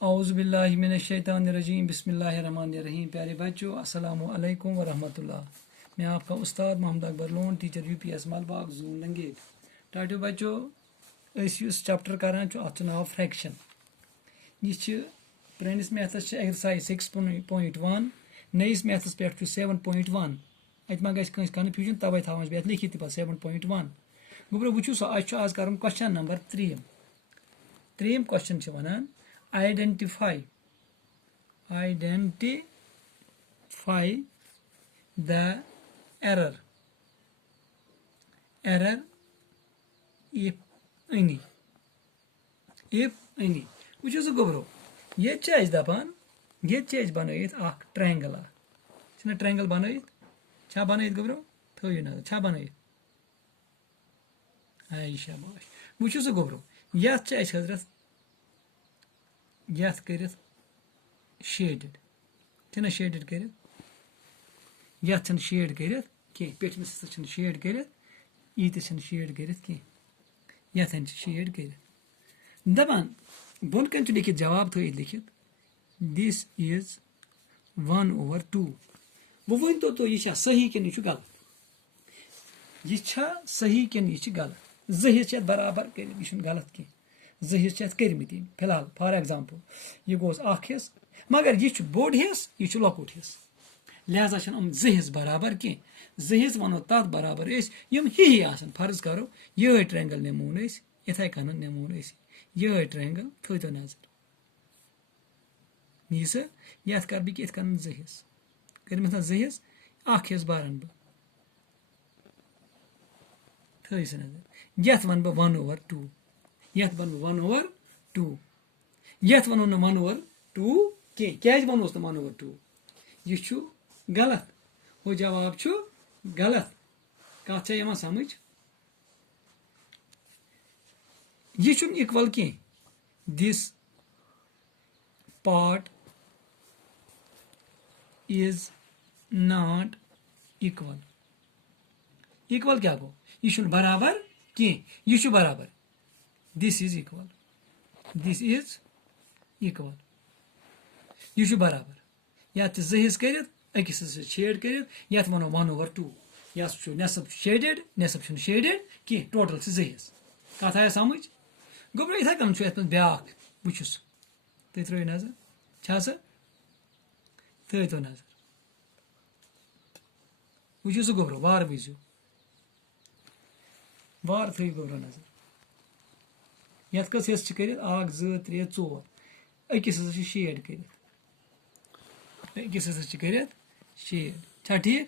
औज़ुबिल्लाहि मिनश्शैतानिर्रजीम बिस्मिल्लाहिर्रहमानिर्रहीम। प्यारे बच्चों, अस्सलामु अलैकुम व रहमतुल्लाह। मैं आपका उस्ताद मोहम्मद अकबर लोन, टीचर यूपीएस मलबाग जून लंगेट। टाटो बच्चों, इस चैप्टर करान अत नाव फ्रैक्शन। यह प्रनिस मैथस एक्सरसाइज 6.1, नईस मैथस पे 7.1। अत मा गि कन्फ्यूजन, तवे थवन बह लिखित 7.1। गुब्रो वो आज कर क्वेश्चन नंबर 3 क्वेश्चन वनान identify the error if any वो गोब्रो ये दपान ये बनत ट्रायंगल ट्रायंगल बनत गोब्रो थो नजर छा बनत आई शाबाश वो गोब्रो ये हजरत यथ कर शेडेड तना शेडेड कर शेड कर पेटमस शेड कर यीतिस शेड कर यथन शेड कर दपान बोन कन लिखित जवाब थ लिखित दिस इज 1/2। वो वन तो यह सही कि यह गलत, यह सही कि यह गलत। जहिस बराबर कर गलत कह जहिस कर्मित फिलहाल फॉर एग्जाम्पल यह गोस हिस्स मगर यह बोड़ हिस्स यह लकुट हिस्स, लिहाजा जहिस बराबर कह जहिस वनो तथ बराबर यम ही फर्ज करो ये ट्रायंगल नमून इथे कन नमून ये ट्रायंगल थो नजर नीस ये कर बह इत कन जहिस कर्मित जहिस हिस्स बारन बह थस नजर यथ वन बह 1/2 यथ वन 1/2 यथ वनो 1/2 क्या वनोस 1/2 यह गलत वो जवाब गलत कत समझ यह इक्वल कह this part is not equal equal क्या गो यह बराबर कह यह बराबर दिस इज इक्वल यह बराबर या जहिस कर अकिस शेड कर यथ वनो 1/2 यह नेसफ शेडेड नेसफ शेडेड कह टोटल जहिस कत आया समझ गोब्रो इथे कन ब्या वुस तुम त्रो नजर छा थो नजर वो गोब्रो वार बुझो वार थो गोब्रो नजर यथ कस हिस्स कर 1 2 3 4 अकिस शेड कर अकिस कर शेड छा ठीक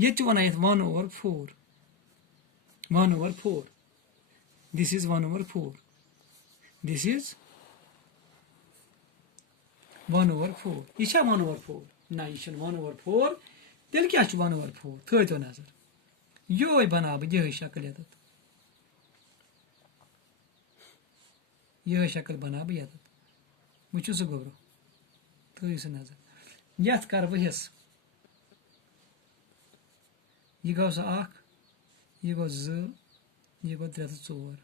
ये one 1/4 this is 1/4 this is 1/4 यह 1/4 ना यह 1/4 तेल क्या 1/4 थो नजर यो बना बह यह शक्ल यह शक्ल बना बह यत वो गोब्रो थो नजर यथ कर बह हिस्स यह गो यह गो 2 यह गो 3 तो 4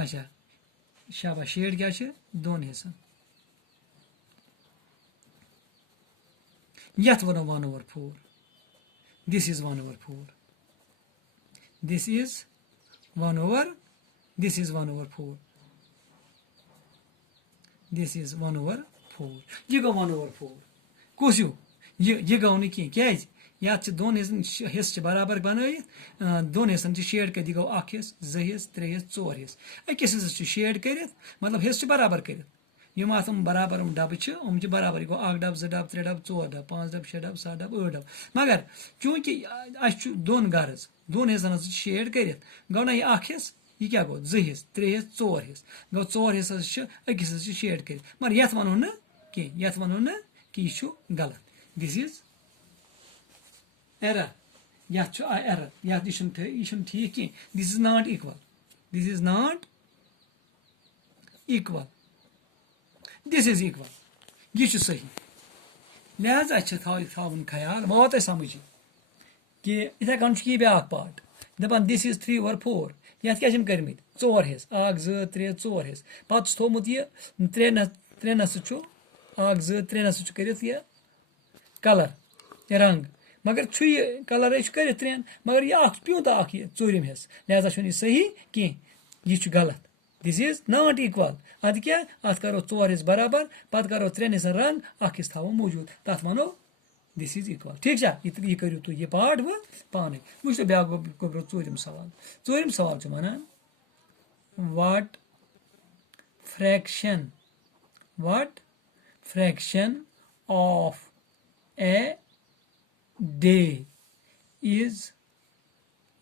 अच्छा शाबा शेड क्या 2 हिस्सन यथ वनो 1/4 this is 1/4 this is 1/4 this is 1/4 यह गो 1/4 कुस यह गो नी क्या या 2 हिस्स बराबर बनत 2 हिस्सन शेड कर गो 1 हिस्स 2 हिस्स 3 हिस्स 4 हिस्स अकिस हिस्स शेड कर मतलब हिस्स बराबर कर बराबर डब बराबर गो 1 dub 2 dub 3 dub 4 dub 5 dub 6 dub 7 dub 8 dub मगर चूंकि 2 गर्ज 2 हिस्सन शेड कर गो ना यह 1 हिस्स यह क्या गो 2 हिस्स 3 हिस्स 4 हिस्स गो 4 हिस्स अकिस शेड कर मगर यथ वनो न कह यथ वनो न कि यह गलत दिस इज error यह error यह ठीक कह this is not equal this is equal यह सही लिहाजा थवन ख्याल वो तो समझ कि इथे कन ब्या पार्ट दपान दिस इज 3/4 यथ क्या कर्मित 4 हिस्स 1 2 3 4 हिस्स पे थोमुत यह 3 त्रेन त्रेन कर कलर रंग मगर कलर कर त्रेन मगर यह प्यूत चूरिम हिस्स लिहाजा यह सही कह यह गलत दिस इज नॉट इक्वल अत क्या अत करो 4 हिस्स बराबर पत करो 3 हिस्सन रंग हिस्स थो मौजूद तथ वनो दिस इज इक्वल ठीक यह करू तुम यह पार्ट वो पाने वो ब्या गोब्रो चूरिम सवाल वनान what fraction of a day is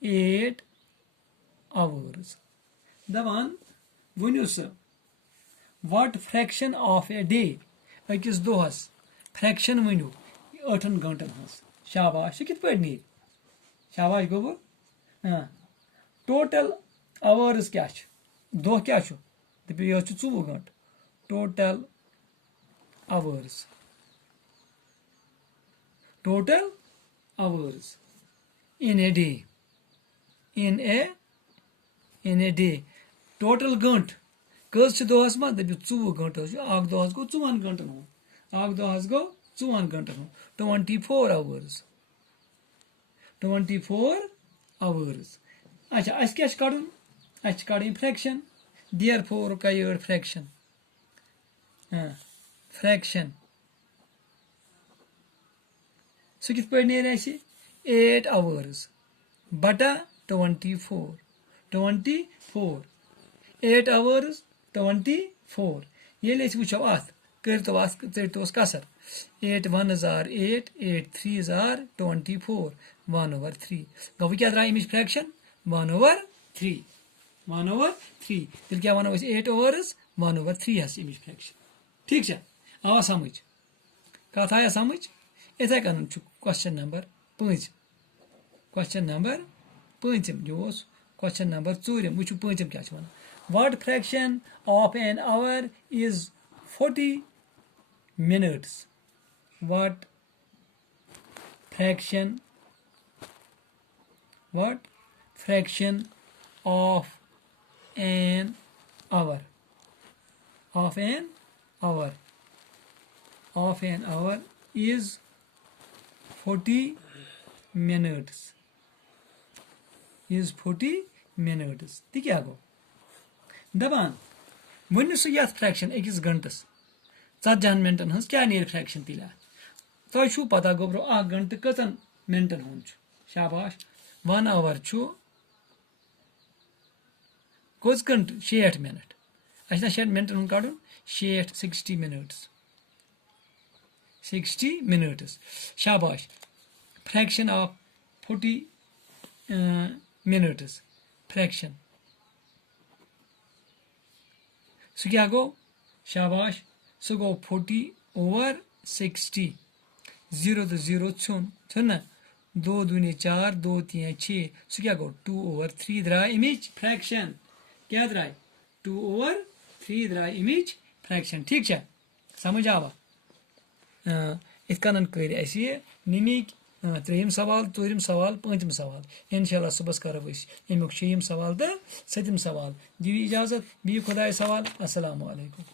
8 hours दवान वनु what fraction of a day अकिस दोहस फ्रैक्शन वनु 8 घंटन हस शाबाश कित पे नीर शाबाश गोबो टोटल आवर्स क्या दो क्या दपो यह 24 घंट total hours in a day in a day total घंट कस दोहस मा दपो 24 घंट अख दोहस गो 54 घंटन हो अख दोहस गो 54 घंटन हो 24 hours अच्छा अस क्या कड़न अच्छ कड़न फ्रैक्शन therefore का ये फ्रैक्शन सो कित पे नेर 8 hours बटा 24 8 hours 24 ये वो अत करतोस कसर 8 1s are 8 8 3s are 24 1/3 गो क्या द्रा अमिच फ्रैक्शन 1/3 तेल क्या वनो 8 overs 1/3 हस अमिच फ्रैक्शन ठीक आवा समझ कथ आया समझ इथे कन क्वेश्चन नंबर 5 क्वेश्चन नंबर 5 जो क्वेश्चन नंबर 4 वो 5 क्या one what fraction of an hour is 40 minutes what fraction of an hour is 40 minutes ती क्या गो दपान वन सह फ्रैक्शन अकिस घंटस 40 मिनटन हज क्या नीर फ्रैक्शन तिल तुम पता गोब्रो 1 घंटे कतन मिनटन हुंद शाबाश 1 hour कस घंट 60 मिनट अच्छा 60 मिनटन हुन कड़न 60 minutes शाबाश fraction of 40 minutes fraction so क्या गो शाबाश सो गो 40/60 0 तो 0 छुन ना 2 दूनी 4 2 3 6 सो क्या गो 2/3 द्राय इमेज फ्रैक्शन क्या द्राय 2/3 द्राय इमेज फ्रैक्शन ठीक है समझ आवा इत कन कर निमिक 3 सवाल 4 सवाल 5 सवाल इंशाल्लाह सुबह करो अमुक 6 सवाल तो 7 सवाल दिव इजाजत बी खुदा सवाल अस्सलामु अलैकुम।